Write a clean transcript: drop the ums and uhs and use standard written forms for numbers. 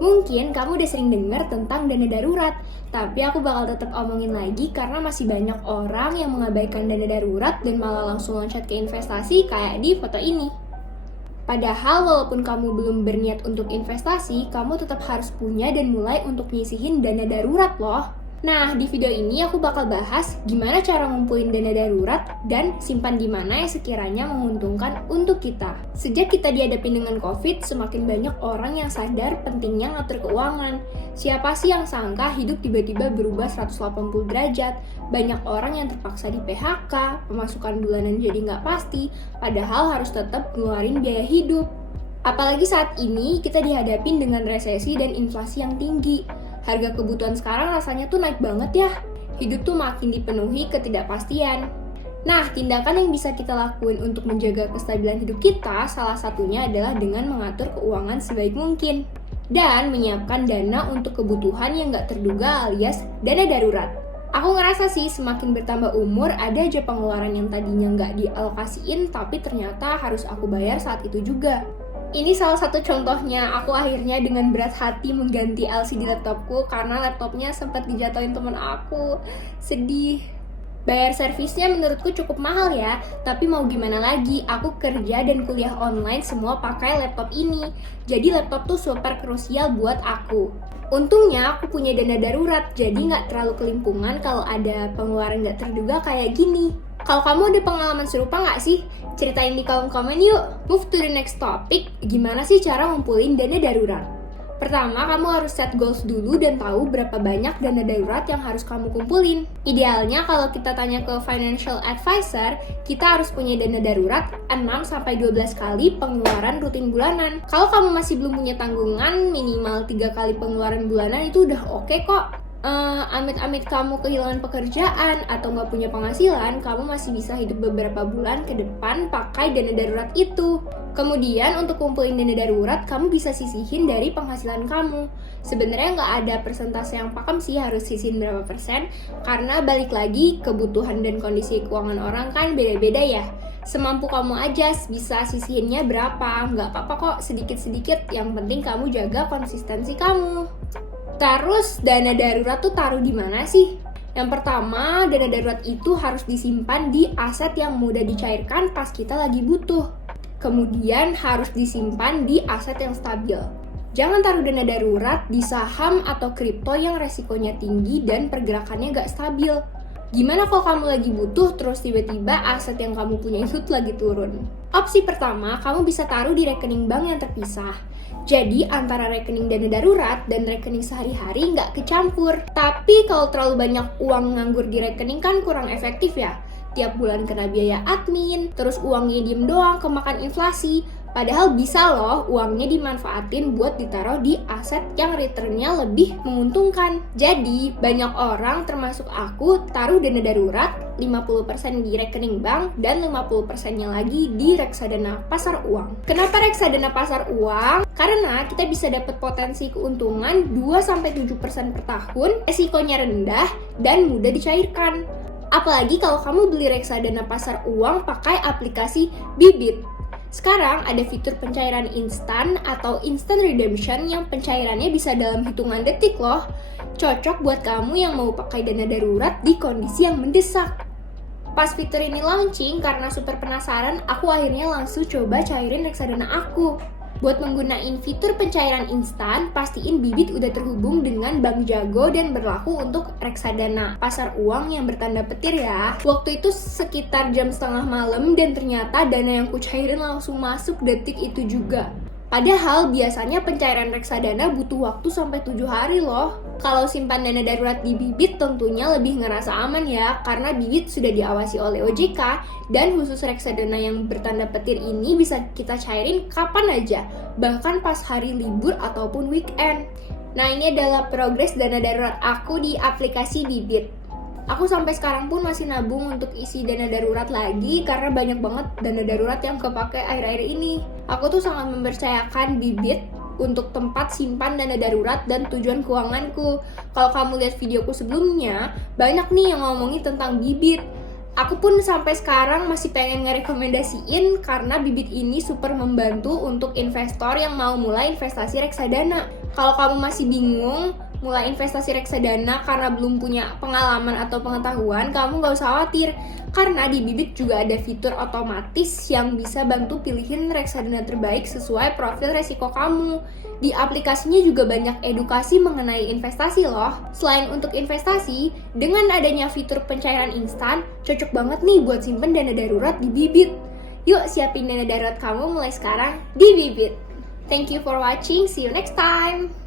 Mungkin kamu udah sering dengar tentang dana darurat, tapi aku bakal tetap omongin lagi karena masih banyak orang yang mengabaikan dana darurat dan malah langsung loncat ke investasi kayak di foto ini. Padahal walaupun kamu belum berniat untuk investasi, kamu tetap harus punya dan mulai untuk nyisihin dana darurat loh. Nah, di video ini aku bakal bahas gimana cara ngumpulin dana darurat dan simpan di mana yang sekiranya menguntungkan untuk kita. Sejak kita dihadapin dengan COVID, semakin banyak orang yang sadar pentingnya ngatur keuangan. Siapa sih yang sangka hidup tiba-tiba berubah 180 derajat? Banyak orang yang terpaksa di PHK, pemasukan bulanan jadi nggak pasti, padahal harus tetap ngeluarin biaya hidup. Apalagi saat ini kita dihadapin dengan resesi dan inflasi yang tinggi. Harga kebutuhan sekarang rasanya tuh naik banget ya. Hidup tuh makin dipenuhi ketidakpastian. Nah, tindakan yang bisa kita lakuin untuk menjaga kestabilan hidup kita salah satunya adalah dengan mengatur keuangan sebaik mungkin dan menyiapkan dana untuk kebutuhan yang nggak terduga alias dana darurat. Aku ngerasa sih semakin bertambah umur ada aja pengeluaran yang tadinya nggak dialokasiin tapi ternyata harus aku bayar saat itu juga. Ini salah satu contohnya, aku akhirnya dengan berat hati mengganti LCD laptopku karena laptopnya sempat dijatuhin temen aku. Sedih. Bayar servisnya menurutku cukup mahal ya, tapi mau gimana lagi, aku kerja dan kuliah online semua pakai laptop ini. Jadi laptop tuh super krusial buat aku. Untungnya aku punya dana darurat, jadi nggak terlalu kelimpungan kalau ada pengeluaran nggak terduga kayak gini. Kalau kamu ada pengalaman serupa nggak sih? Ceritain di kolom komen yuk. Move to the next topic, gimana sih cara ngumpulin dana darurat? Pertama, kamu harus set goals dulu dan tahu berapa banyak dana darurat yang harus kamu kumpulin. Idealnya kalau kita tanya ke financial advisor, kita harus punya dana darurat 6-12 kali pengeluaran rutin bulanan. Kalau kamu masih belum punya tanggungan, minimal 3 kali pengeluaran bulanan itu udah oke kok. Amit-amit kamu kehilangan pekerjaan atau nggak punya penghasilan, kamu masih bisa hidup beberapa bulan ke depan pakai dana darurat itu. Kemudian untuk kumpulin dana darurat, kamu bisa sisihin dari penghasilan kamu. Sebenarnya nggak ada persentase yang pakem sih harus sisihin berapa persen, karena balik lagi kebutuhan dan kondisi keuangan orang kan beda-beda ya. Semampu kamu aja bisa sisihinnya berapa, nggak apa-apa kok sedikit-sedikit, yang penting kamu jaga konsistensi kamu. Terus dana darurat tuh taruh di mana sih? Yang pertama, dana darurat itu harus disimpan di aset yang mudah dicairkan pas kita lagi butuh. Kemudian harus disimpan di aset yang stabil. Jangan taruh dana darurat di saham atau kripto yang resikonya tinggi dan pergerakannya gak stabil. Gimana kalau kamu lagi butuh terus tiba-tiba aset yang kamu punya itu lagi turun? Opsi pertama, kamu bisa taruh di rekening bank yang terpisah. Jadi antara rekening dana darurat dan rekening sehari-hari nggak kecampur. Tapi kalau terlalu banyak uang nganggur di rekening kan kurang efektif ya. Tiap bulan kena biaya admin, terus uangnya diem doang kemakan inflasi. Padahal bisa loh uangnya dimanfaatin buat ditaruh di aset yang returnnya lebih menguntungkan. Jadi banyak orang termasuk aku taruh dana darurat 50% di rekening bank dan 50%-nya lagi di reksadana pasar uang. Kenapa reksadana pasar uang? Karena kita bisa dapat potensi keuntungan 2-7% per tahun, resikonya rendah dan mudah dicairkan. Apalagi kalau kamu beli reksadana pasar uang pakai aplikasi Bibit. Sekarang ada fitur pencairan instan atau instant redemption yang pencairannya bisa dalam hitungan detik loh. Cocok buat kamu yang mau pakai dana darurat di kondisi yang mendesak. Pas fitur ini launching, karena super penasaran, aku akhirnya langsung coba cairin reksadana aku. Buat menggunain fitur pencairan instan, pastiin Bibit udah terhubung dengan Bank Jago dan berlaku untuk reksadana pasar uang yang bertanda petir ya. Waktu itu sekitar jam setengah malam dan ternyata dana yang kucairin langsung masuk detik itu juga. Padahal biasanya pencairan reksadana butuh waktu sampai 7 hari loh. Kalau simpan dana darurat di Bibit tentunya lebih ngerasa aman ya, karena Bibit sudah diawasi oleh OJK dan khusus reksadana yang bertanda petir ini bisa kita cairin kapan aja, bahkan pas hari libur ataupun weekend. Nah, ini adalah progres dana darurat aku di aplikasi Bibit. Aku sampai sekarang pun masih nabung untuk isi dana darurat lagi karena banyak banget dana darurat yang kepake akhir-akhir ini. Aku tuh sangat mempercayakan Bibit untuk tempat simpan dana darurat dan tujuan keuanganku. Kalau kamu lihat videoku sebelumnya, banyak nih yang ngomongin tentang Bibit. Aku pun sampai sekarang masih pengen ngerekomendasiin karena Bibit ini super membantu untuk investor yang mau mulai investasi reksadana. Kalau kamu masih bingung mulai investasi reksadana karena belum punya pengalaman atau pengetahuan, kamu gak usah khawatir. Karena di Bibit juga ada fitur otomatis yang bisa bantu pilihin reksadana terbaik sesuai profil resiko kamu. Di aplikasinya juga banyak edukasi mengenai investasi loh. Selain untuk investasi, dengan adanya fitur pencairan instan, cocok banget nih buat simpen dana darurat di Bibit. Yuk siapin dana darurat kamu mulai sekarang di Bibit. Thank you for watching, see you next time!